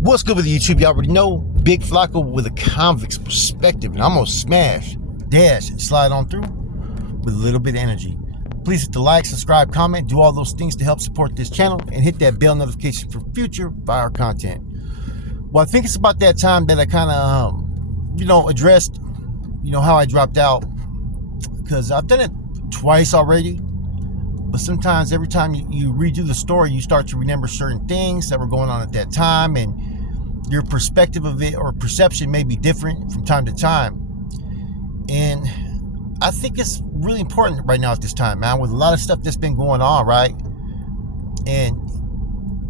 What's good with YouTube? Y'all already know Big Flaco with a convict's perspective, and I'm gonna smash, dash, and slide on through with a little bit of energy. Please hit the like, subscribe, comment, do all those things to help support this channel, and hit that bell notification for future fire content. Well, I think it's about that time that I kind of, addressed, how I dropped out, because I've done it twice already. But sometimes every time you redo the story, you start to remember certain things that were going on at that time, and your perspective of it or perception may be different from time to time. And I think it's really important right now at this time, man, with a lot of stuff that's been going on, right? And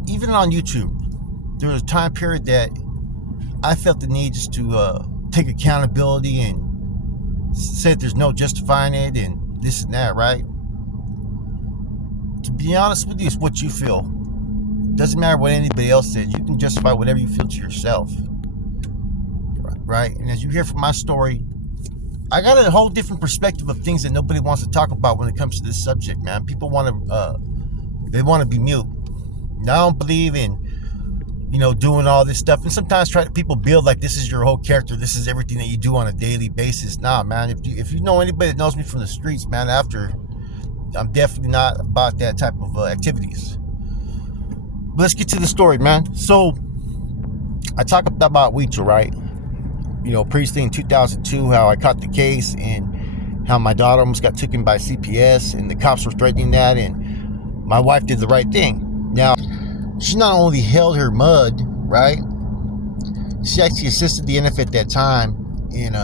even on YouTube, there was a time period that I felt the need just to take accountability and say that there's no justifying it and this and that, right? To be honest with you, it's what you feel. Doesn't matter what anybody else says. You can justify whatever you feel to yourself, right? And as you hear from my story, I got a whole different perspective of things that nobody wants to talk about when it comes to this subject, man. People want to be mute. Now, I don't believe in, doing all this stuff. And sometimes people build like this is your whole character. This is everything that you do on a daily basis. Nah, man. If you know anybody that knows me from the streets, man, I'm definitely not about that type of activities. But let's get to the story, man. So I talk about Nuestra, right? Previously in 2002, how I caught the case and how my daughter almost got taken by CPS and the cops were threatening that, and my wife did the right thing. Now, she not only held her mud, right? She actually assisted the NF at that time in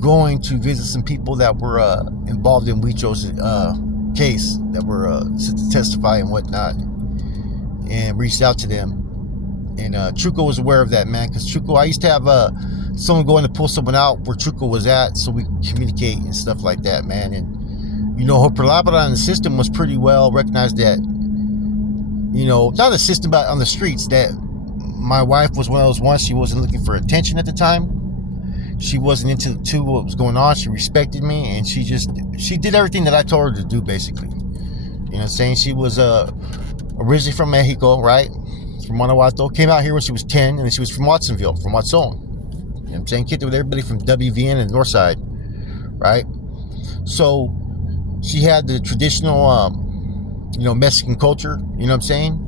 going to visit some people that were involved in Nuestra's case, that were set to testify and whatnot, and reached out to them. And Truco was aware of that, man, because Truco, I used to have someone going to pull someone out where Truco was at so we could communicate and stuff like that, man. And her palabra in the system was pretty well recognized that, not the system, but on the streets, that my wife was one of those ones. She wasn't looking for attention at the time. She wasn't into what was going on. She respected me, and she did everything that I told her to do, basically. You know what I'm saying? She was originally from Mexico, right? From Guanajuato. Came out here when she was 10, and then she was from Watsonville, from Watson. You know what I'm saying? Kicked with everybody from WVN and Northside, right? So she had the traditional, Mexican culture, you know what I'm saying?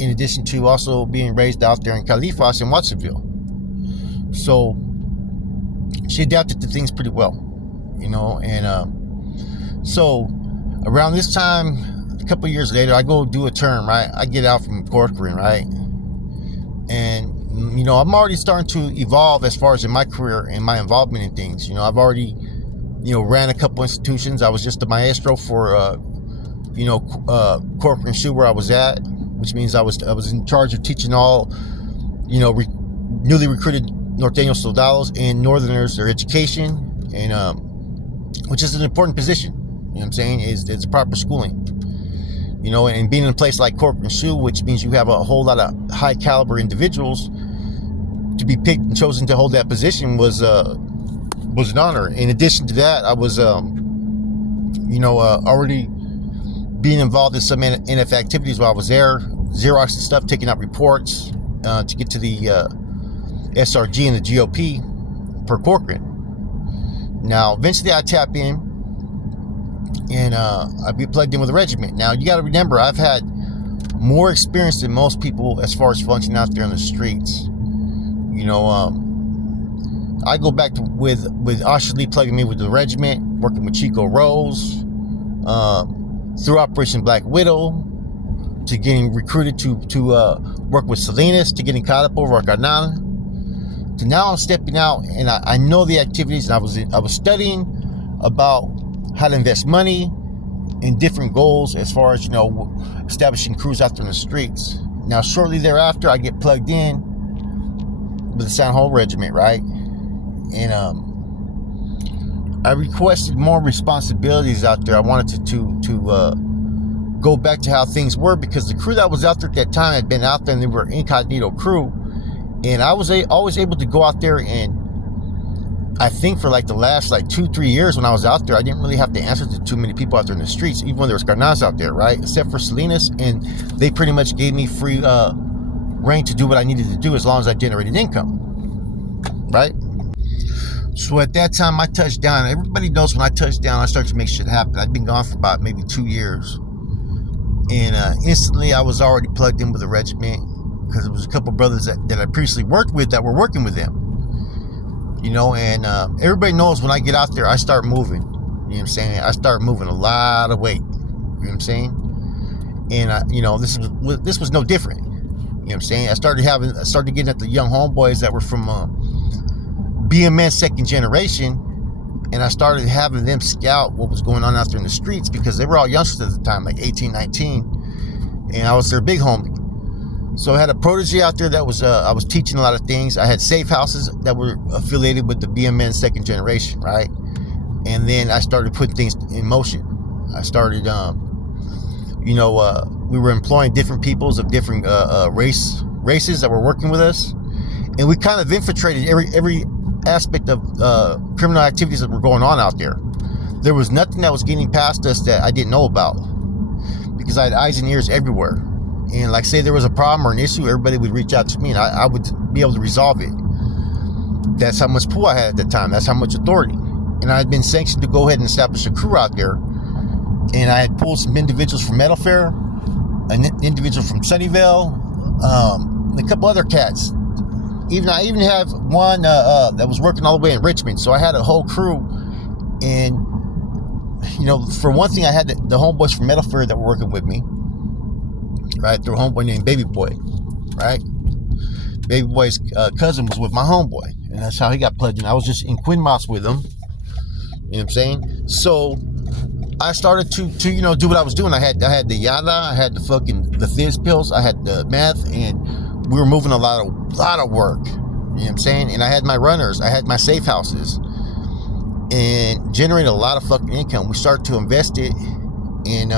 In addition to also being raised out there in Califas in Watsonville. So she adapted to things pretty well, and so around this time, a couple of years later, I go do a term, right? I get out from Corcoran, right? And, I'm already starting to evolve as far as in my career and my involvement in things. I've already, ran a couple institutions. I was just a maestro for, Corcoran Shoe where I was at, which means I was in charge of teaching all, newly recruited Norteños soldados and Northerners their education, and which is an important position. You know what I'm saying? It's proper schooling. And being in a place like Corcoran Shoe, which means you have a whole lot of high caliber individuals, to be picked and chosen to hold that position was an honor. In addition to that, I was already being involved in some NF activities while I was there, Xerox and stuff, taking out reports to get to the SRG and the GOP per Corcoran. Now, eventually I tap in, and I'd be plugged in with a regiment. Now, you got to remember, I've had more experience than most people as far as functioning out there in the streets. I go back with Ashley plugging me with the regiment, working with Chico Rose, through Operation Black Widow, to getting recruited to work with Salinas, to getting caught up over Carnal, to now I'm stepping out, and I know the activities, and I was studying about how to invest money in different goals as far as, establishing crews out there in the streets. Now, shortly thereafter, I get plugged in with the San Jose Regiment, right? And I requested more responsibilities out there. I wanted to go back to how things were, because the crew that was out there at that time had been out there, and they were incognito crew. And I was always able to go out there, and I think for the last 2-3 years when I was out there, I didn't really have to answer to too many people out there in the streets, even when there was carnals out there, right? Except for Salinas, and they pretty much gave me free reign to do what I needed to do as long as I generated income, right? So at that time, I touched down. Everybody knows when I touched down, I started to make shit happen. I'd been gone for about maybe 2 years. And instantly, I was already plugged in with the regiment because there was a couple brothers that I previously worked with that were working with them. You know, and everybody knows when I get out there, I start moving. You know what I'm saying? I start moving a lot of weight. You know what I'm saying? And this was no different. You know what I'm saying? I started getting at the young homeboys that were from BMN second generation, and I started having them scout what was going on out there in the streets because they were all youngsters at the time, like 18, 19, and I was their big homie. So I had a protege out there that was I was teaching a lot of things. I had safe houses that were affiliated with the BMN second generation, right? And then I started putting things in motion. I started, we were employing different peoples of different races that were working with us, and we kind of infiltrated every aspect of criminal activities that were going on out there. There was nothing that was getting past us that I didn't know about because I had eyes and ears everywhere. And like, say there was a problem or an issue, everybody would reach out to me and I would be able to resolve it. That's how much pull I had at the time. That's how much authority. And I had been sanctioned to go ahead and establish a crew out there. And I had pulled some individuals from Meadow Fair, an individual from Sunnyvale, and a couple other cats. I even have one that was working all the way in Richmond. So I had a whole crew. And, for one thing, I had the homeboys from Meadow Fair that were working with me. Right, through a homeboy named Baby Boy, right? Baby Boy's cousin was with my homeboy, and that's how he got plugged in. I was just in Quinn Moss with him. You know what I'm saying? So I started to do what I was doing. I had the yada, I had the fizz pills, I had the meth, and we were moving a lot of work. You know what I'm saying? And I had my runners, I had my safe houses, and generated a lot of fucking income. We started to invest it in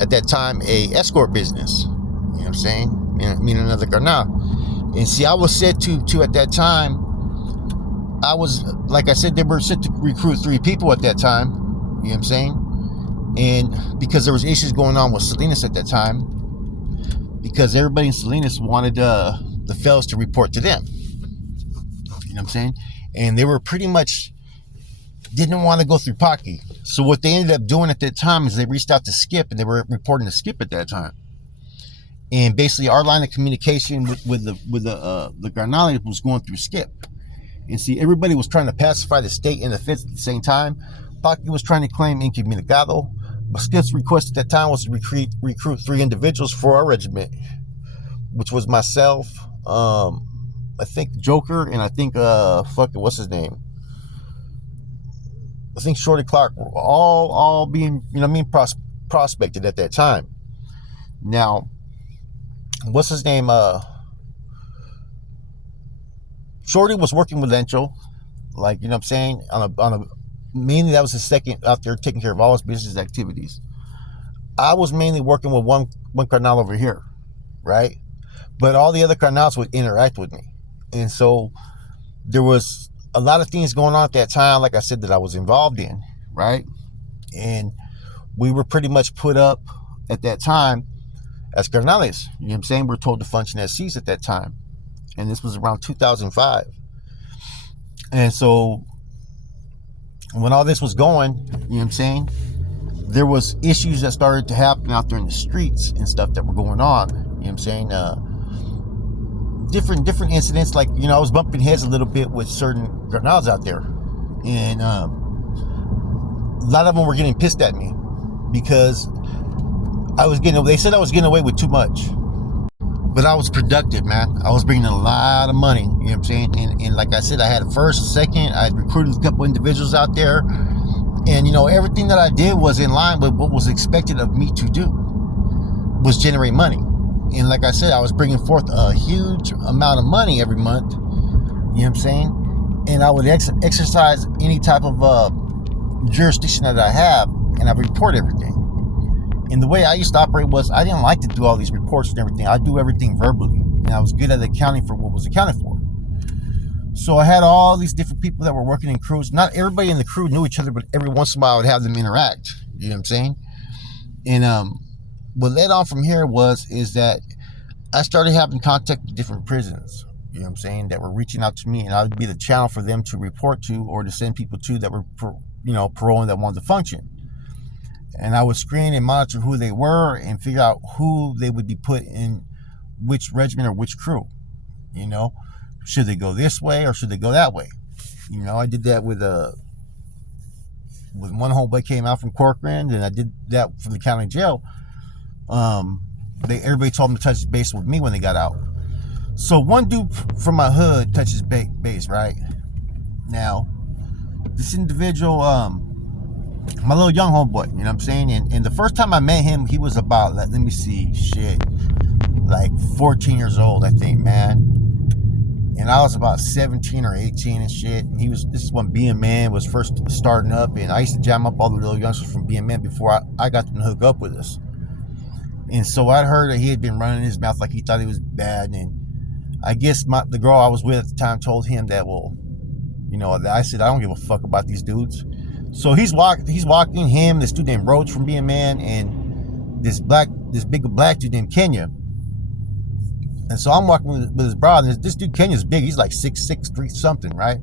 at that time, a escort business. You know what I'm saying? Me and another carnal. And see, I was set to at that time, I was, like I said, they were set to recruit 3 people at that time. You know what I'm saying? And because there was issues going on with Salinas at that time, because everybody in Salinas wanted the fellas to report to them. You know what I'm saying? And they were pretty much didn't want to go through Pocky. So what they ended up doing at that time is they reached out to Skip, and they were reporting to Skip at that time. And basically our line of communication with the Garnales was going through Skip. And see, everybody was trying to pacify the state and the feds at the same time. Pocky was trying to claim incommunicado, but Skip's request at that time was to recruit 3 individuals for our regiment, which was myself, I think Joker, and I think what's his name? I think Shorty Clark were all being, prospected at that time. Now, what's his name? Shorty was working with Lencho, like, you know what I'm saying? On a mainly that was his second out there taking care of all his business activities. I was mainly working with one carnal over here, right? But all the other carnals would interact with me. And so there was a lot of things going on at that time, like I said, that I was involved in, right? And we were pretty much put up at that time as carnales. You know what I'm saying? We were told to function as C's at that time. And this was around 2005. And so when all this was going, you know what I'm saying, there was issues that started to happen out there in the streets and stuff that were going on. You know what I'm saying? Different incidents, like, I was bumping heads a little bit with certain carnals out there. And a lot of them were getting pissed at me because they said I was getting away with too much. But I was productive, man. I was bringing a lot of money, you know what I'm saying? And like I said, I had a first, second, I recruited a couple individuals out there. And, everything that I did was in line with what was expected of me to do, was generate money. And like I said, I was bringing forth a huge amount of money every month, you know what I'm saying? And I would exercise any type of jurisdiction that I have, and I would report everything. And the way I used to operate was I didn't like to do all these reports and everything. I do everything verbally, and I was good at accounting for what was accounted for. So I had all these different people that were working in crews. Not everybody in the crew knew each other, but every once in a while I would have them interact. You know what I'm saying? And what led on from here is that I started having contact with different prisons, you know what I'm saying, that were reaching out to me, and I would be the channel for them to report to or to send people to that were, paroling that wanted to function. And I would screen and monitor who they were and figure out who they would be put in which regiment or which crew. Should they go this way or should they go that way? I did that with one homeboy came out from Corcoran, and I did that for the county jail. Everybody told them to touch base with me when they got out. So one dude from my hood touches base, right? Now, this individual, my little young homeboy, you know what I'm saying? And the first time I met him, he was about, like 14 years old, I think, man. And I was about 17 or 18 and shit. And this is when BMN was first starting up, and I used to jam up all the little youngsters from BMN before I got them to hook up with us. And so I'd heard that he had been running his mouth like he thought he was bad. And I guess the girl I was with at the time told him that, I said, I don't give a fuck about these dudes. So he's walking him, this dude named Roach from BMN, and this big black dude named Kenya. And so I'm walking with his brother, and this dude Kenya's big. He's like 6'6", 3 something, right?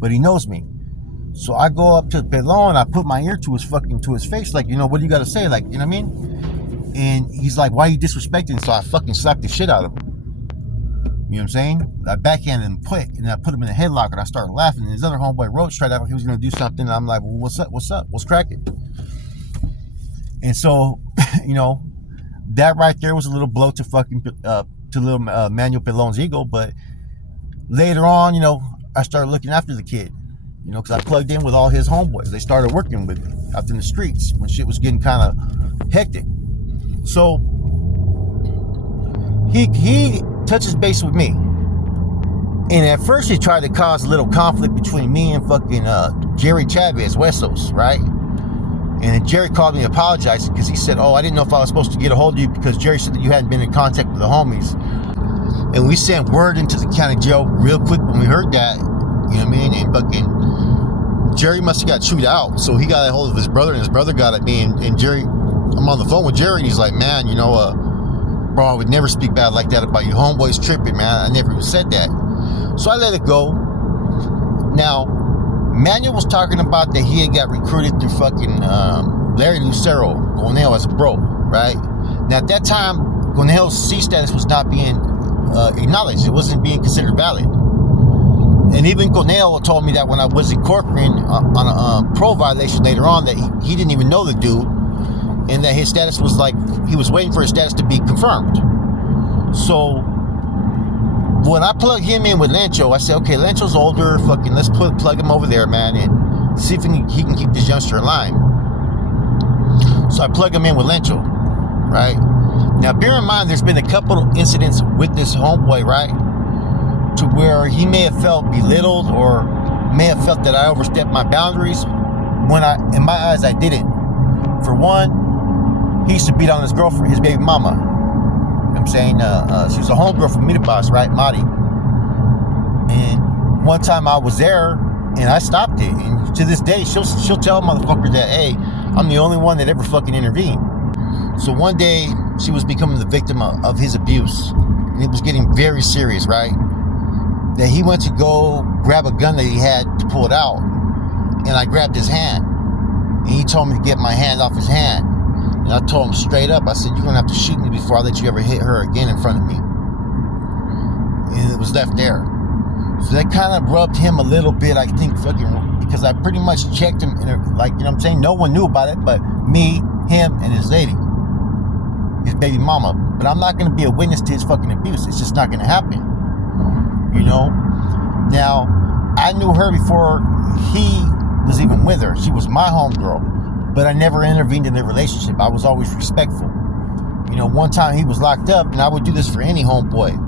But he knows me. So I go up to Pelon, and I put my ear to his face, like, what do you got to say? Like, you know what I mean? And he's like, why are you disrespecting? So I fucking slapped the shit out of him. You know what I'm saying? I backhanded him quick, and I put him in a headlock, and I started laughing. And his other homeboy, Roach, tried out like he was going to do something. And I'm like, well, what's up? What's cracking? And so, that right there was a little blow to little Manuel Pelon's ego. But later on, I started looking after the kid, because I plugged in with all his homeboys. They started working with me out in the streets when shit was getting kind of hectic. So he touches base with me, and at first he tried to cause a little conflict between me and fucking Jerry Chavez, Huesos, right? And then Jerry called me apologizing because he said, I didn't know if I was supposed to get a hold of you because Jerry said that you hadn't been in contact with the homies. And we sent word into the county jail real quick when we heard that, you know what I mean? And fucking Jerry must have got chewed out. So he got a hold of his brother, and his brother got at me, and Jerry, I'm on the phone with Jerry, and he's like, man, bro, I would never speak bad like that about you. Homeboy's tripping, man. I never even said that. So I let it go. Now, Manuel was talking about that he had got recruited through fucking Larry Lucero, Gonel, as a bro, right? Now, at that time, Gonel's C status was not being acknowledged. It wasn't being considered valid. And even Gonel told me that when I was in Corcoran on a pro violation later on, that he didn't even know the dude, and that his status was like, he was waiting for his status to be confirmed. So when I plugged him in with Lancho, I said, okay, Lancho's older, fucking let's plug him over there, man, and see if he can keep this youngster in line. So I plug him in with Lancho, right? Now, bear in mind, there's been a couple of incidents with this homeboy, right, to where he may have felt belittled or may have felt that I overstepped my boundaries when in my eyes, I didn't. For one, he used to beat on his girlfriend, his baby mama. You know what I'm saying? She was a homegirl from Mirabas, right? Madi. And one time I was there and I stopped it. And to this day, she'll tell a motherfucker that, hey, I'm the only one that ever fucking intervened. So one day, she was becoming the victim of his abuse. And it was getting very serious, right? That he went to go grab a gun that he had to pull it out. And I grabbed his hand. And he told me to get my hand off his hand. And I told him straight up, I said, you're going to have to shoot me before I let you ever hit her again in front of me. And it was left there. So that kind of rubbed him a little bit, I think, fucking, because I pretty much checked him, like, you know what I'm saying? No one knew about it but me, him, and his lady, his baby mama. But I'm not going to be a witness to his fucking abuse. It's just not going to happen. Now, I knew her before he was even with her. She was my homegirl, but I never intervened in their relationship. I was always respectful. One time he was locked up, and I would do this for any homeboy.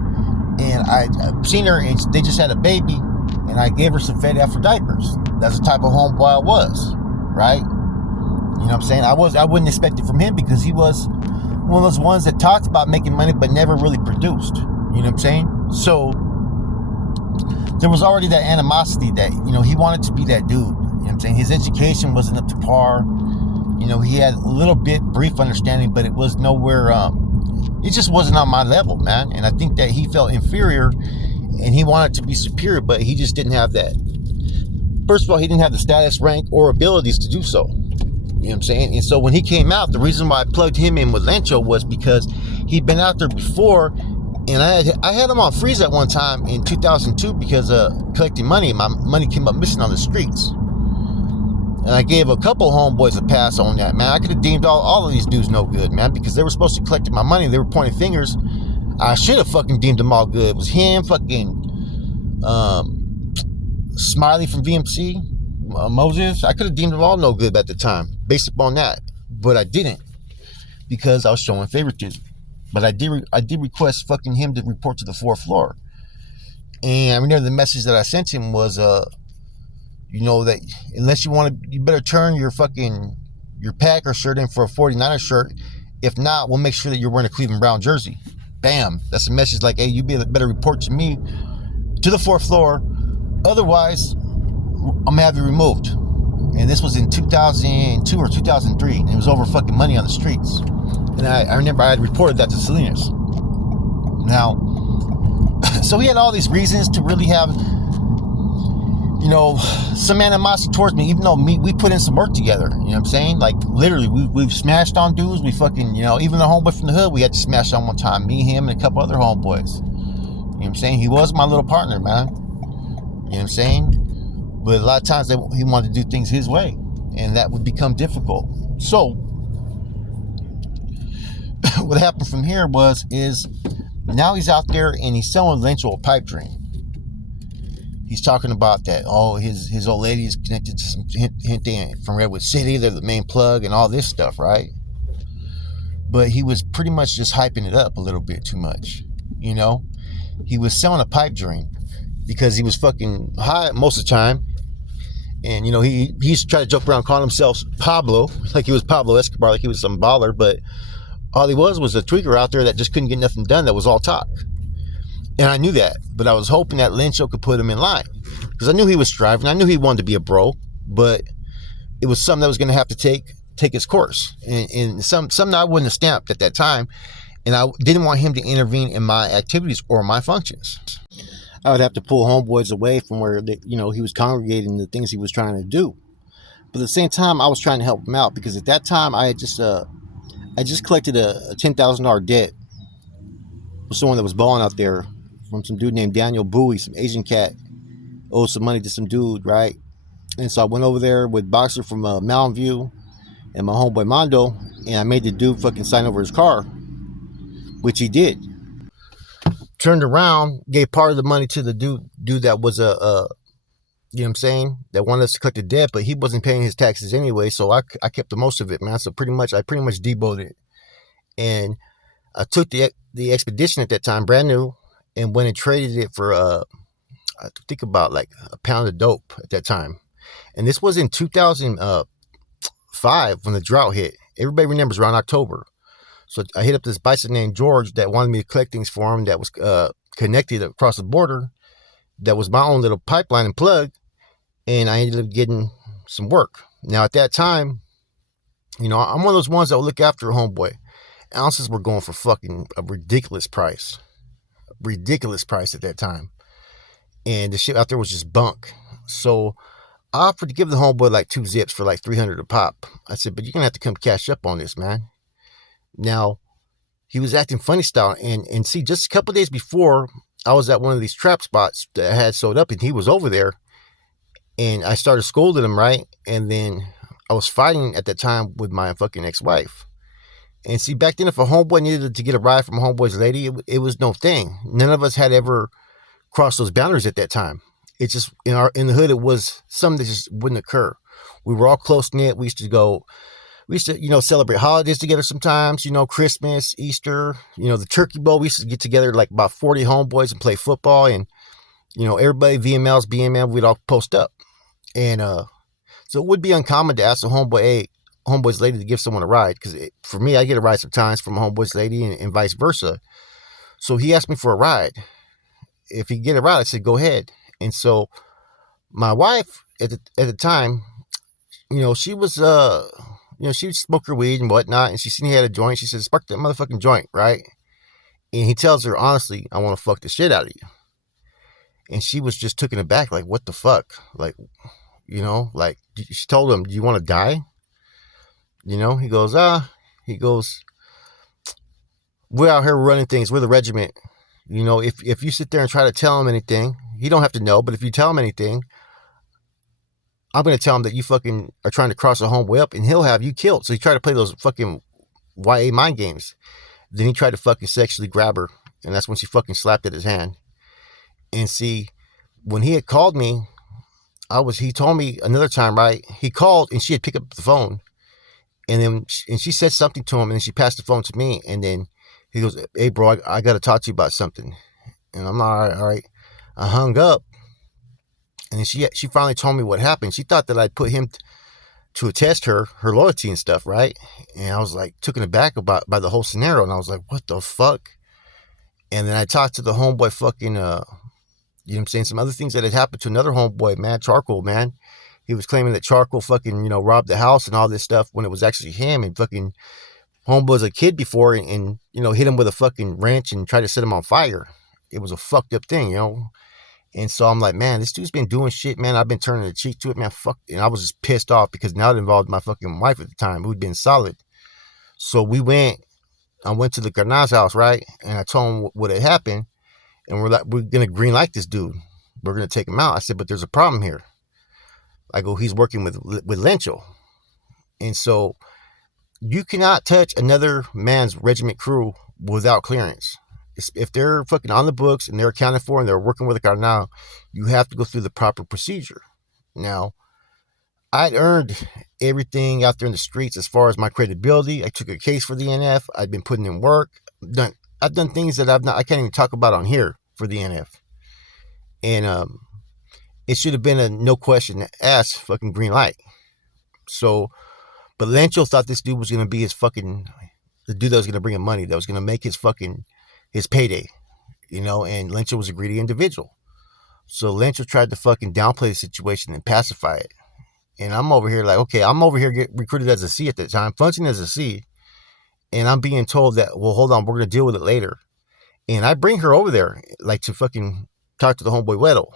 And I've seen her, and they just had a baby, and I gave her some fed after diapers. That's the type of homeboy I was, right? You know what I'm saying? I wouldn't expect it from him because he was one of those ones that talked about making money but never really produced. You know what I'm saying? So there was already that animosity that, he wanted to be that dude. You know what I'm saying? His education wasn't up to par. He had a little bit brief understanding, but it was nowhere It just wasn't on my level, man. And I think that he felt inferior and he wanted to be superior, but he just didn't have that. First of all, he didn't have the status, rank, or abilities to do so. You know what I'm saying? And so when he came out, the reason why I plugged him in with Lencho was because he'd been out there before, and I had him on freeze at one time in 2002 because collecting money. My money came up missing on the streets. And I gave a couple homeboys a pass on that, man. I could have deemed all of these dudes no good, man, because they were supposed to collect my money. They were pointing fingers. I should have fucking deemed them all good. It was him, fucking Smiley from VMC, Moses. I could have deemed them all no good at the time, based upon that. But I didn't, because I was showing favoritism. But I did request fucking him to report to the fourth floor. And I remember the message that I sent him was, you know, that unless you want to, you better turn your Packer shirt in for a 49er shirt. If not, we'll make sure that you're wearing a Cleveland Brown jersey. Bam. That's a message like, hey, you better report to me to the fourth floor. Otherwise, I'm going to have you removed. And this was in 2002 or 2003. And it was over fucking money on the streets. And I remember I had reported that to Salinas. Now, so he had all these reasons to really have, you know, some animosity towards me, even though we put in some work together. You know what I'm saying? Like, literally, we've smashed on dudes. We fucking, you know, even the homeboy from the hood, we had to smash on one time. Me, him, and a couple other homeboys. You know what I'm saying? He was my little partner, man. You know what I'm saying? But a lot of times he wanted to do things his way, and that would become difficult. So, what happened from here is now he's out there and he's selling Lencho a pipe dream. He's talking about that, oh, his old lady is connected to some hint from Redwood City. They're the main plug and all this stuff, right? But he was pretty much just hyping it up a little bit too much, you know? He was selling a pipe dream because he was fucking high most of the time. And, you know, he used to try to joke around calling himself Pablo, like he was Pablo Escobar, like he was some baller. But all he was a tweaker out there that just couldn't get nothing done, that was all talk. And I knew that, but I was hoping that Lencho could put him in line, because I knew he was striving. I knew he wanted to be a bro, but it was something that was going to have to take its course, and something I wouldn't have stamped at that time. And I didn't want him to intervene in my activities or my functions. I would have to pull homeboys away from where he was congregating the things he was trying to do. But at the same time, I was trying to help him out, because at that time I had just collected a $10,000 debt from someone that was balling out there, from some dude named Daniel Bowie, some Asian cat, owed some money to some dude, right? And so I went over there with Boxer from Mountain View and my homeboy Mondo, and I made the dude fucking sign over his car, which he did. Turned around, gave part of the money to the dude that was you know what I'm saying, that wanted us to collect the debt, but he wasn't paying his taxes anyway, so I kept the most of it, man. So I pretty much deboed it. And I took the Expedition at that time, brand new, and went and traded it for I think about like a pound of dope at that time. And this was in 2005 when the drought hit. Everybody remembers around October. So I hit up this bison named George that wanted me to collect things for him, that was connected across the border, that was my own little pipeline and plug, and I ended up getting some work. Now at that time, you know, I'm one of those ones that will look after a homeboy. Ounces were going for fucking a ridiculous price at that time, and the shit out there was just bunk. So I offered to give the homeboy like 2 zips for like $300 a pop. I said, but you're gonna have to come cash up on this, man. Now he was acting funny style, and see, just a couple days before, I was at one of these trap spots that I had sold up, and he was over there, and I started scolding him, right? And then I was fighting at that time with my fucking ex-wife. And see, back then, if a homeboy needed to get a ride from a homeboy's lady, it was no thing. None of us had ever crossed those boundaries at that time. It's just, in the hood, it was something that just wouldn't occur. We were all close-knit. We used to, you know, celebrate holidays together sometimes, you know, Christmas, Easter, you know, the Turkey Bowl. We used to get together like about 40 homeboys and play football. And, you know, everybody, VMLs, BML, we'd all post up. And so it would be uncommon to ask a homeboy, hey, homeboy's lady to give someone a ride, because for me, I get a ride sometimes from a homeboy's lady, and vice versa. So he asked me for a ride. If he get a ride, I said, go ahead. And so my wife at the time, you know, she was you know, she would smoke her weed and whatnot, and she seen he had a joint. She said, spark that motherfucking joint, right? And he tells her, honestly, I want to fuck the shit out of you. And she was just taken aback, like, what the fuck? Like, like, she told him, do you want to die? He goes, he goes, we're out here running things. We're the regiment. If you sit there and try to tell him anything, he don't have to know, but if you tell him anything, I'm going to tell him that you fucking are trying to cross a homeboy up and he'll have you killed. So he tried to play those fucking YA mind games. Then he tried to fucking sexually grab her. And that's when she fucking slapped at his hand. And see, when he had called me, he told me another time, right? He called and she had picked up the phone. And she said something to him and then she passed the phone to me. And then he goes, hey bro, I got to talk to you about something. And I'm like, all right. I hung up. And then she finally told me what happened. She thought that I'd put him to attest her loyalty and stuff, right? And I was like taken aback by the whole scenario. And I was like, what the fuck? And then I talked to the homeboy fucking, you know what I'm saying? Some other things that had happened to another homeboy, man, Charcoal, man. He was claiming that Charcoal fucking, robbed the house and all this stuff when it was actually him. And fucking homeboy was a kid before and hit him with a fucking wrench and tried to set him on fire. It was a fucked up thing, And so I'm like, man, this dude's been doing shit, man. I've been turning the cheek to it, man. Fuck. And I was just pissed off because now it involved my fucking wife at the time, who'd been solid. So I went to the Garnaz house, right? And I told him what had happened. And we're going to green light this dude. We're going to take him out. I said, but there's a problem here. I go, he's working with Lencho. And so you cannot touch another man's regiment crew without clearance. If they're fucking on the books and they're accounted for and they're working with a Garnal, you have to go through the proper procedure. Now, I'd earned everything out there in the streets as far as my credibility. I took a case for the NF. I've been putting in work. I've done things that I can't even talk about on here for the NF. And it should have been a no question asked fucking green light. So, but Lencho thought this dude was going to be the dude that was going to bring him money, that was going to make his payday, and Lencho was a greedy individual. So Lencho tried to fucking downplay the situation and pacify it. And I'm over here like, okay, I'm over here get recruited as a C at the time, functioning as a C. And I'm being told that, well, hold on, we're going to deal with it later. And I bring her over there, like, to fucking talk to the homeboy Weddle.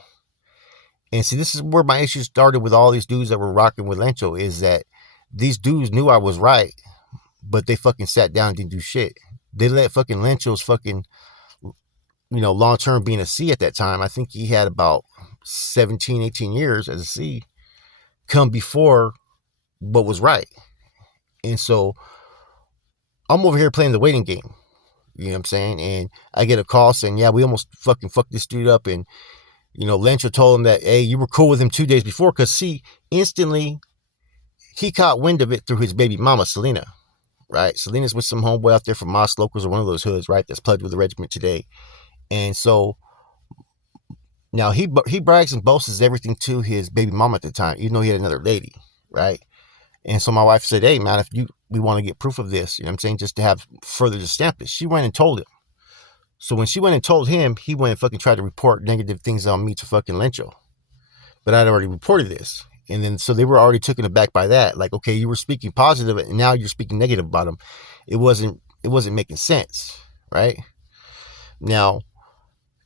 And see, this is where my issue started with all these dudes that were rocking with Lencho, is that these dudes knew I was right, but they fucking sat down and didn't do shit. They let fucking Lencho's fucking, long-term being a C at that time. I think he had about 17, 18 years as a C come before what was right. And so I'm over here playing the waiting game. You know what I'm saying? And I get a call saying, yeah, we almost fucking fucked this dude up. And, Lencho told him that, hey, you were cool with him 2 days before. Because, see, instantly, he caught wind of it through his baby mama, Selena. Right? Selena's with some homeboy out there from Moss Locals or one of those hoods, right? That's pledged with the regiment today. And so now he brags and boasts everything to his baby mama at the time, even though he had another lady, right? And so my wife said, hey, man, we want to get proof of this, you know what I'm saying, just to have further to stamp it. She went and told him. So when she went and told him, he went and fucking tried to report negative things on me to fucking Lencho. But I'd already reported this. And then, so they were already taken aback by that. Like, okay, you were speaking positive and now you're speaking negative about him. It wasn't making sense, right? Now,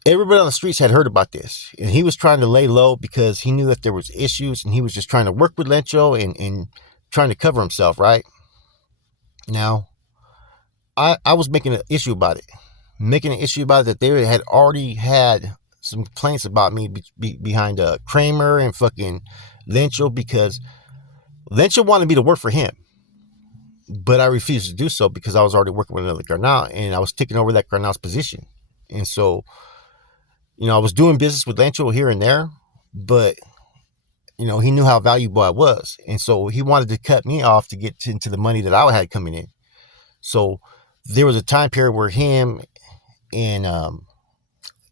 everybody on the streets had heard about this, and he was trying to lay low because he knew that there was issues, and he was just trying to work with Lencho and trying to cover himself, right? Now, I was making an issue about it. That they had already had some complaints about me behind Kramer and fucking Lencho, because Lencho wanted me to work for him. But I refused to do so because I was already working with another Garnal, and I was taking over that Garnal's position. And so, I was doing business with Lencho here and there, but, he knew how valuable I was. And so he wanted to cut me off to get into the money that I had coming in. So there was a time period where him and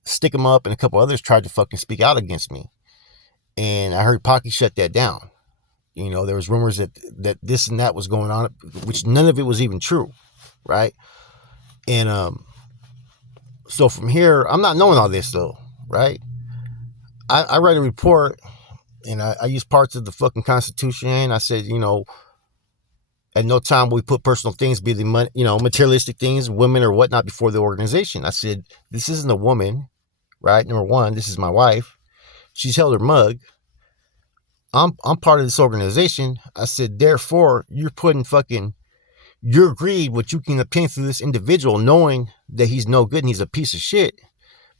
Stick 'em Up and a couple others tried to fucking speak out against me. And I heard Pocky shut that down. There was rumors that this and that was going on, which none of it was even true, right? And so from here, I'm not knowing all this though, right? I write a report, and I use parts of the fucking Constitution. I said, At no time we put personal things, be the money, materialistic things, women or whatnot, before the organization. I said, this isn't a woman, right? Number one, this is my wife. She's held her mug. I'm part of this organization. I said, therefore, you're putting your greed, what you can obtain through this individual, knowing that he's no good and he's a piece of shit,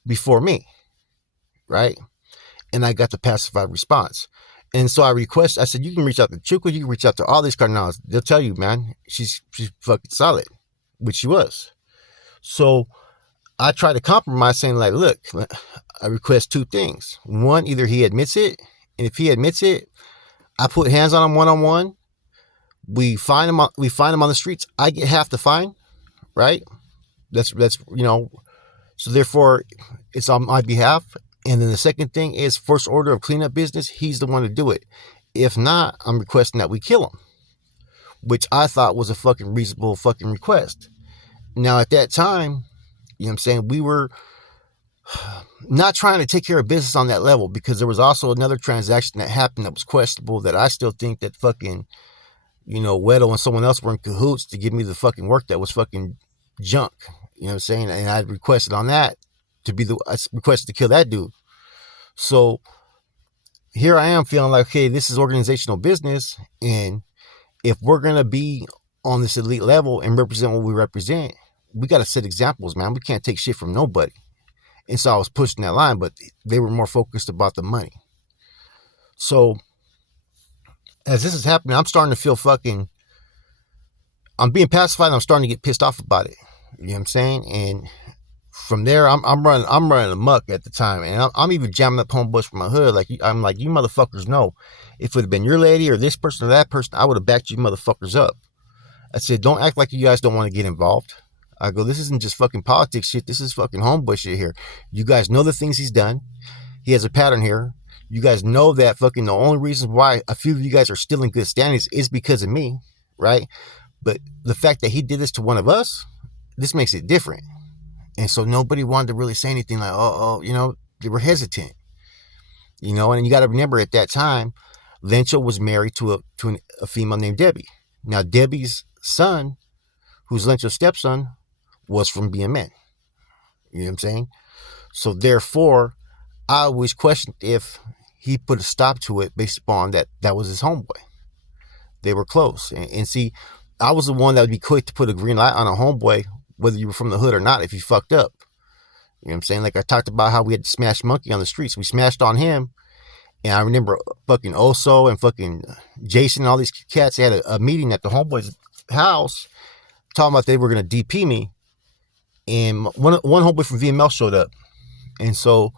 before me, right? And I got the pacified response. And so I said, you can reach out to Chuka, you can reach out to all these cardinals. They'll tell you, man, she's fucking solid, which she was. So I try to compromise, saying like, look, I request two things. One, either he admits it, and if he admits it, I put hands on him one-on-one. We find him on the streets. I get half the fine, right? That's so therefore it's on my behalf. And then the second thing is, first order of cleanup business, he's the one to do it. If not, I'm requesting that we kill him, which I thought was a fucking reasonable fucking request. Now at that time, you know what I'm saying, we were not trying to take care of business on that level, because there was also another transaction that happened that was questionable, that I still think that fucking, Weddle and someone else were in cahoots to give me the fucking work that was fucking junk. You know what I'm saying? And I requested on that I requested to kill that dude. So here I am feeling like, okay, this is organizational business. And if we're going to be on this elite level and represent what we represent, we got to set examples, man. We can't take shit from nobody. And so I was pushing that line, but they were more focused about the money. So as this is happening, I'm starting to feel I'm being pacified and I'm starting to get pissed off about it. You know what I'm saying? And from there, I'm running amok at the time, and I'm even jamming up homeboys from my hood. I'm like, you motherfuckers know, if it would have been your lady or this person or that person, I would have backed you motherfuckers up. I said, don't act like you guys don't want to get involved. I go, this isn't just fucking politics shit. This is fucking homeboy shit here. You guys know the things he's done. He has a pattern here. You guys know that fucking the only reason why a few of you guys are still in good standings is because of me, right? But the fact that he did this to one of us, this makes it different. And so nobody wanted to really say anything, like, they were hesitant. And you got to remember, at that time, Lencho was married to a female named Debbie. Now, Debbie's son, who's Lencho's stepson, was from BMN. You know what I'm saying? So therefore, I always questioned if he put a stop to it based upon that was his homeboy. They were close. And see, I was the one that would be quick to put a green light on a homeboy, whether you were from the hood or not, if you fucked up. You know what I'm saying? Like I talked about how we had to smash Monkey on the streets. We smashed on him. And I remember fucking Oso and fucking Jason and all these cats had a meeting at the homeboy's house talking about they were going to DP me. And one homeboy from VML showed up. And so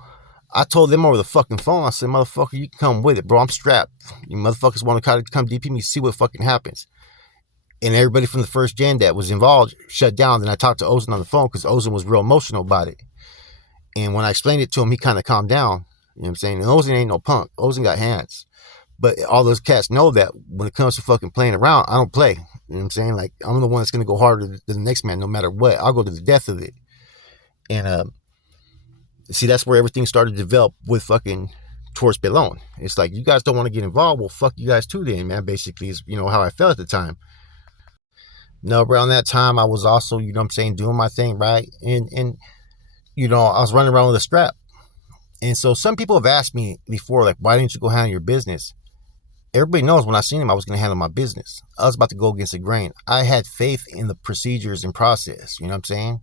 I told them over the fucking phone, I said, motherfucker, you can come with it, bro. I'm strapped. You motherfuckers want to come DP me, see what fucking happens. And everybody from the first gen that was involved shut down. Then I talked to Ozen on the phone, because Ozen was real emotional about it. And when I explained it to him, he kind of calmed down. You know what I'm saying? And Ozen ain't no punk. Ozen got hands. But all those cats know that when it comes to fucking playing around, I don't play. You know what I'm saying? Like, I'm the one that's going to go harder than the next man, no matter what. I'll go to the death of it. And see, that's where everything started to develop with fucking towards Pelon. It's like, you guys don't want to get involved. Well, fuck you guys too then, man. Basically, is how I felt at the time. No, around that time, I was also, doing my thing, right? And I was running around with a strap. And so some people have asked me before, like, why didn't you go handle your business? Everybody knows when I seen him, I was going to handle my business. I was about to go against the grain. I had faith in the procedures and process, you know what I'm saying?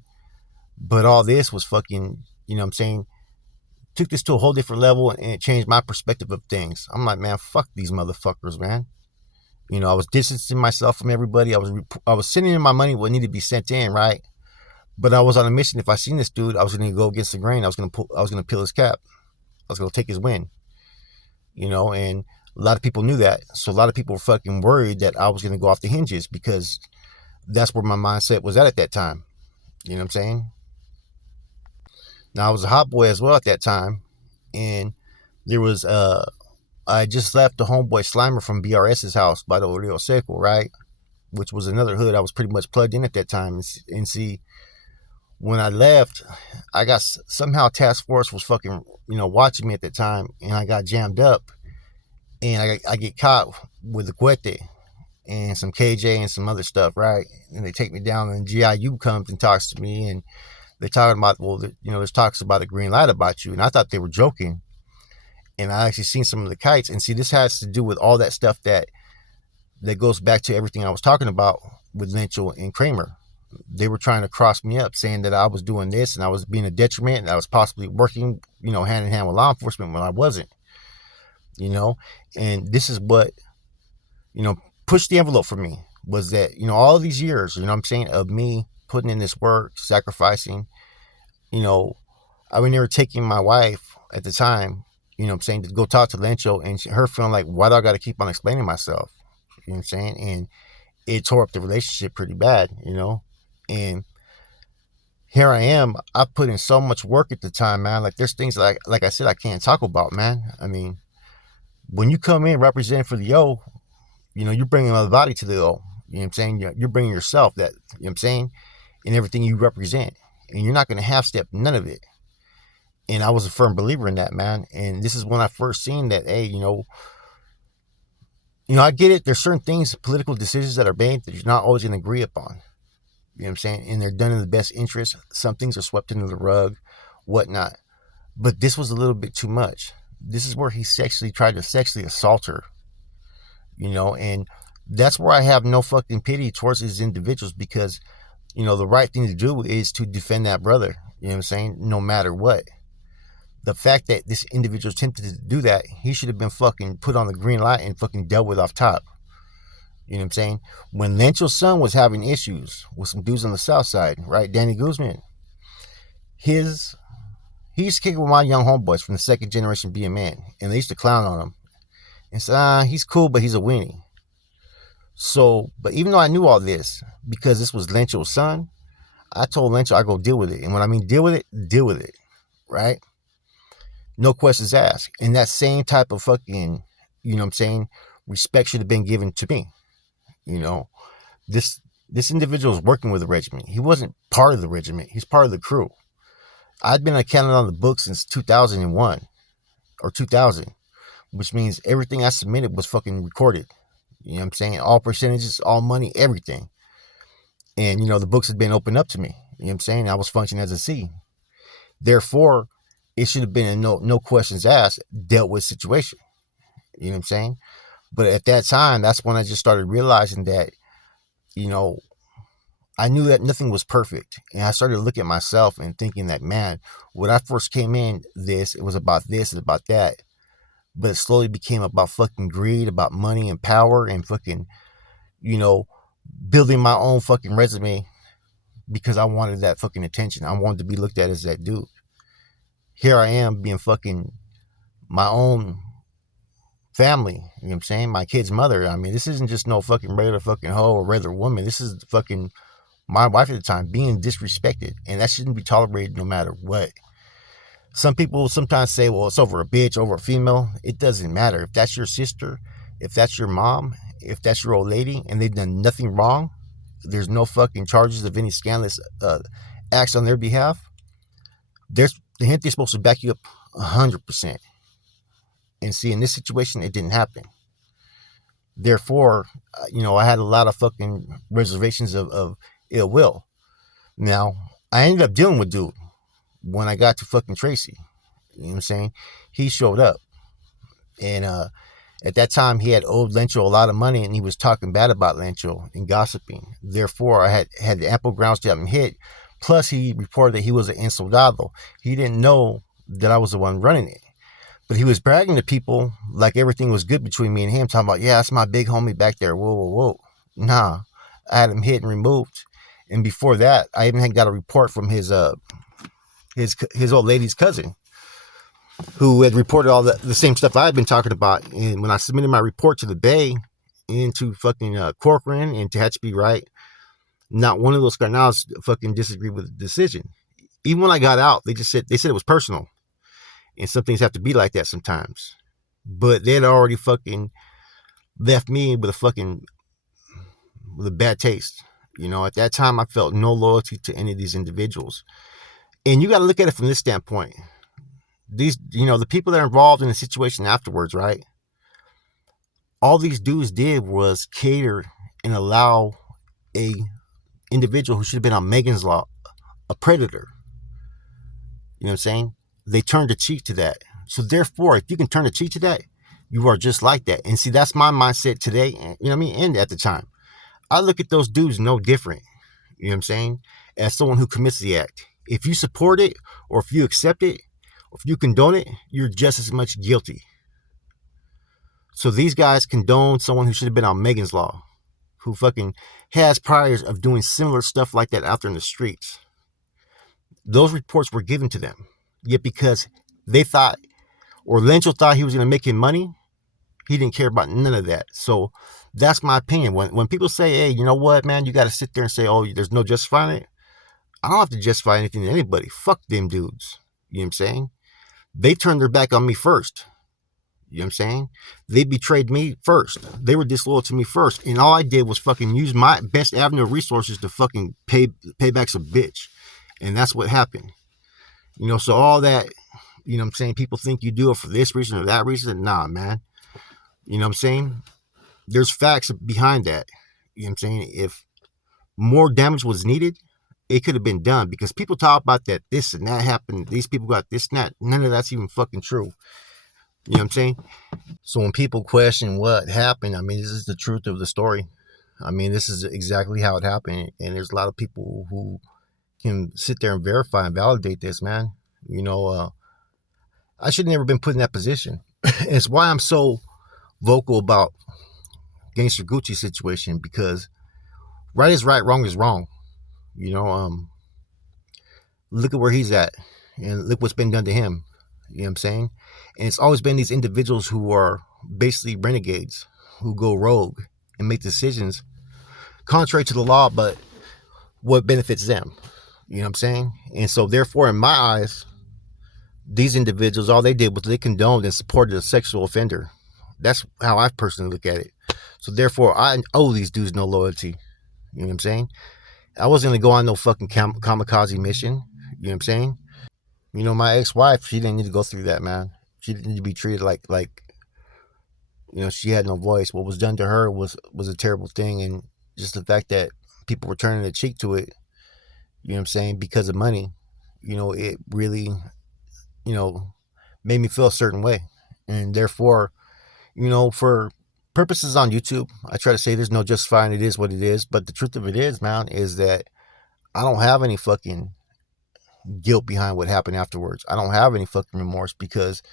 But all this was fucking, took this to a whole different level, and it changed my perspective of things. I'm like, man, fuck these motherfuckers, man. I was distancing myself from everybody. I was sending in my money what needed to be sent in, right? But I was on a mission. If I seen this dude, I was going to go against the grain. I was going to peel his cap. I was going to take his win. And a lot of people knew that. So a lot of people were fucking worried that I was going to go off the hinges, because that's where my mindset was at that time. You know what I'm saying? Now, I was a hot boy as well at that time. And there was, I just left the homeboy Slimer from BRS's house by the Rio Seco, right? Which was another hood I was pretty much plugged in at that time. And see, when I left, I got somehow task force was fucking, watching me at that time, and I got jammed up, and I get caught with the cuete. and some KJ and some other stuff, right? And they take me down, and GIU comes and talks to me, and they're talking about, well, there's talks about a green light about you, and I thought they were joking. And I actually seen some of the kites, and see, this has to do with all that stuff that goes back to everything I was talking about with Lynchel and Kramer. They were trying to cross me up, saying that I was doing this and I was being a detriment, and I was possibly working, hand in hand with law enforcement when I wasn't, and this is what, pushed the envelope for me, was that, all of these years, I'm saying, of me putting in this work, sacrificing, I was never taking my wife at the time, I'm saying, to go talk to Lynchel, and her feeling like, why do I got to keep on explaining myself? You know what I'm saying? And it tore up the relationship pretty bad, and here I am. I put in so much work at the time, man. Like, there's things like I said, I can't talk about, man. I mean, when you come in representing for the O, you're bringing another body to the O. You know what I'm saying? You're bringing yourself, that, you know what I'm saying, and everything you represent. And you're not going to half step none of it. And I was a firm believer in that, man. And this is when I first seen that, hey, I get it. There's certain things, political decisions that are made that you're not always going to agree upon. You know what I'm saying? And they're done in the best interest. Some things are swept under the rug, whatnot. But this was a little bit too much. This is where he tried to sexually assault her. And that's where I have no fucking pity towards these individuals, because, the right thing to do is to defend that brother. You know what I'm saying? No matter what. The fact that this individual attempted to do that, he should have been fucking put on the green light and fucking dealt with off top. You know what I'm saying? When Lenchel's son was having issues with some dudes on the south side, right? Danny Guzman, he's kicking with my young homeboys from the second generation BMN, and they used to clown on him and say, he's cool, but he's a weenie. So, but even though I knew all this, because this was Lenchel's son, I told Lynchel I go deal with it. And when I mean deal with it, right? No questions asked. And that same type of fucking, respect should have been given to me. This individual is working with the regiment. He wasn't part of the regiment. He's part of the crew. I'd been accounted on the book since 2001 or 2000, which means everything I submitted was fucking recorded. You know what I'm saying? All percentages, all money, everything. And, the books had been opened up to me. You know what I'm saying? I was functioning as a C. Therefore, it should have been a no questions asked, dealt with situation. You know what I'm saying? But at that time, that's when I just started realizing that, I knew that nothing was perfect. And I started looking at myself and thinking that, man, when I first came in it was about this and about that. But it slowly became about fucking greed, about money and power, and fucking, building my own fucking resume because I wanted that fucking attention. I wanted to be looked at as that dude. Here I am being fucking my own family, you know what I'm saying? My kid's mother. I mean, this isn't just no fucking regular fucking hoe or regular woman. This is fucking my wife at the time being disrespected, and that shouldn't be tolerated no matter what. Some people sometimes say, well, it's over a bitch, over a female. It doesn't matter. If that's your sister, if that's your mom, if that's your old lady, and they've done nothing wrong, there's no fucking charges of any scandalous acts on their behalf, the gente is supposed to back you up 100%. And see, in this situation, it didn't happen. Therefore, I had a lot of fucking reservations of ill will. Now, I ended up dealing with dude when I got to fucking Tracy. You know what I'm saying? He showed up. And at that time, he had owed Lynchel a lot of money, and he was talking bad about Lynchel and gossiping. Therefore, I had ample grounds to have him hit. Plus, he reported that he was an insoldado. He didn't know that I was the one running it. But he was bragging to people like everything was good between me and him, talking about, yeah, that's my big homie back there. Whoa, whoa, whoa. Nah, I had him hit and removed. And before that, I even had got a report from his old lady's cousin, who had reported all the same stuff I had been talking about. And when I submitted my report to the Bay, into fucking Corcoran and to Hatchby Wright, not one of those carnals fucking disagreed with the decision. Even when I got out, they said it was personal. And some things have to be like that sometimes. But they had already fucking left me with a bad taste. At that time, I felt no loyalty to any of these individuals. And you got to look at it from this standpoint. These, the people that are involved in the situation afterwards, right? All these dudes did was cater and allow a individual who should have been on Megan's Law, a predator, you know what I'm saying? They turned the cheek to that. So therefore, if you can turn the cheek to that, you are just like that. And see, that's my mindset today, you know what I mean? And at the time, I look at those dudes no different, you know what I'm saying? As someone who commits the act. If you support it, or if you accept it, or if you condone it, you're just as much guilty. So these guys condone someone who should have been on Megan's Law, who fucking has priors of doing similar stuff like that out there in the streets. Those reports were given to them. Yet because they thought, or Lencho thought he was going to make him money, he didn't care about none of that. So that's my opinion. When people say, hey, you know what, man, you got to sit there and say, oh, there's no justifying it. I don't have to justify anything to anybody. Fuck them dudes. You know what I'm saying? They turned their back on me first. You know what I'm saying? They betrayed me first. They were disloyal to me first. And all I did was fucking use my best avenue of resources to fucking pay back some bitch. And that's what happened. You know, so all that, you know what I'm saying, people think you do it for this reason or that reason. Nah, man. You know what I'm saying? There's facts behind that. You know what I'm saying? If more damage was needed, it could have been done, because people talk about that this and that happened. These people got this and that. None of that's even fucking true. You know what I'm saying? So when people question what happened, I mean, this is the truth of the story. I mean, this is exactly how it happened. And there's a lot of people who can sit there and verify and validate this, man. You know, I should have never been put in that position. It's why I'm so vocal about Gangster Gucci situation, because right is right, wrong is wrong. You know, look at where he's at, and look what's been done to him. You know what I'm saying? And it's always been these individuals who are basically renegades, who go rogue and make decisions contrary to the law, but what benefits them. You know what I'm saying? And so therefore, in my eyes, these individuals, all they did was they condoned and supported a sexual offender. That's how I personally look at it. So therefore, I owe these dudes no loyalty. You know what I'm saying? I wasn't going to go on no fucking kamikaze mission. You know what I'm saying? You know, my ex-wife, she didn't need to go through that, man. She didn't need to be treated like you know, she had no voice. What was done to her was a terrible thing. And just the fact that people were turning the cheek to it, you know what I'm saying, because of money, you know, it really, you know, made me feel a certain way. And therefore, you know, for purposes on YouTube, I try to say there's no justifying, it is what it is. But the truth of it is, man, is that I don't have any fucking guilt behind what happened afterwards. I don't have any fucking remorse, because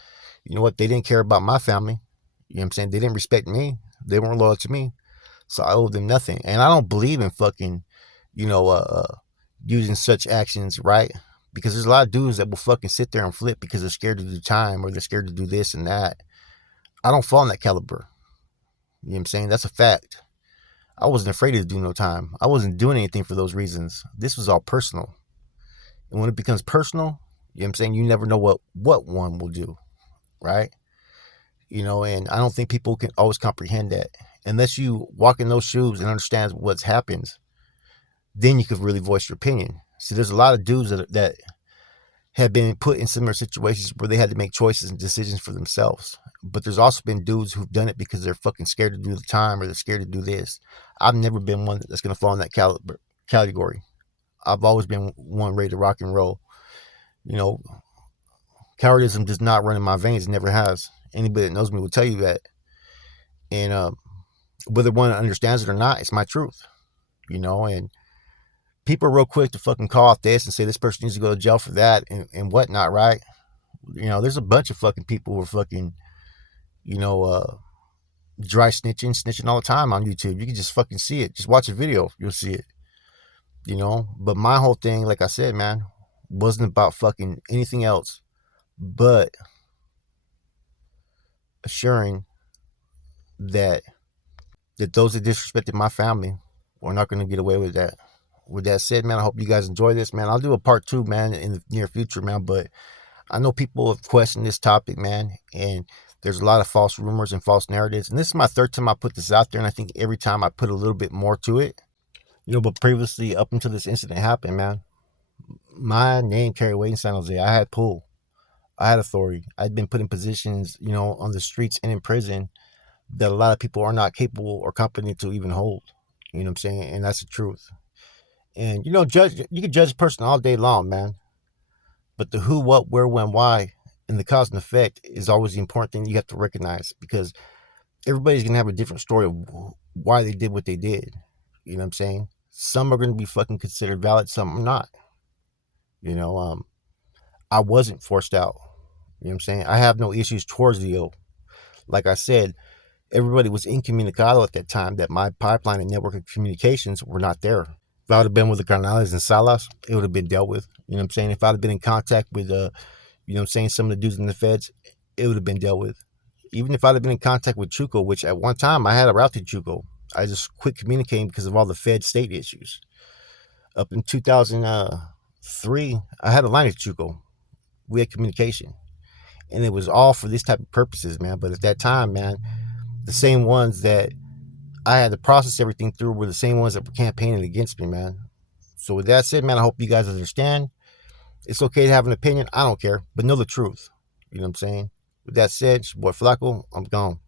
you know what? They didn't care about my family. You know what I'm saying? They didn't respect me. They weren't loyal to me. So I owe them nothing. And I don't believe in fucking, you know, using such actions, right? Because there's a lot of dudes that will fucking sit there and flip because they're scared to do time, or they're scared to do this and that. I don't fall in that caliber. You know what I'm saying? That's a fact. I wasn't afraid to do no time. I wasn't doing anything for those reasons. This was all personal. And when it becomes personal, you know what I'm saying, you never know what one will do, right? You know, and I don't think people can always comprehend that. Unless you walk in those shoes and understand what's happened, then you could really voice your opinion. See, there's a lot of dudes that have been put in similar situations where they had to make choices and decisions for themselves. But there's also been dudes who've done it because they're fucking scared to do the time, or they're scared to do this. I've never been one that's going to fall in that category. I've always been one ready to rock and roll. You know, cowardism does not run in my veins. It never has. Anybody that knows me will tell you that. And whether one understands it or not, it's my truth. You know, and people are real quick to fucking call out this and say this person needs to go to jail for that and whatnot, right? You know, there's a bunch of fucking people who are fucking, you know, dry snitching all the time on YouTube. You can just fucking see it. Just watch a video, you'll see it. You know, but my whole thing, like I said, man, wasn't about fucking anything else but assuring that those that disrespected my family were not going to get away with that. With that said, man, I hope you guys enjoy this, man. I'll do a part 2, man, in the near future, man. But I know people have questioned this topic, man, and there's a lot of false rumors and false narratives. And this is my 3rd time I put this out there, and I think every time I put a little bit more to it. You know, but previously, up until this incident happened, man, my name carried weight in San Jose. I had pull. I had authority. I'd been put in positions, you know, on the streets and in prison that a lot of people are not capable or competent to even hold. You know what I'm saying? And that's the truth. And you can judge a person all day long, man. But the who, what, where, when, why, and the cause and effect is always the important thing you have to recognize, because everybody's gonna have a different story of why they did what they did. You know what I'm saying? Some are gonna be fucking considered valid, some are not. You know, I wasn't forced out. You know what I'm saying? I have no issues towards the O. Like I said, everybody was incommunicado at that time, that my pipeline and network of communications were not there. If I would have been with the Carnales and Salas, it would have been dealt with. You know what I'm saying? If I'd have been in contact with, you know what I'm saying, some of the dudes in the feds, it would have been dealt with. Even if I'd have been in contact with Chuco, which at one time I had a route to Chuco, I just quit communicating because of all the Fed state issues. Up in 2003, I had a line at Chuco. We had communication. And it was all for these type of purposes, man. But at that time, man, the same ones that I had to process everything through were the same ones that were campaigning against me, man. So with that said, man, I hope you guys understand. It's okay to have an opinion. I don't care, but know the truth. You know what I'm saying? With that said, it's your boy Flaco, I'm gone.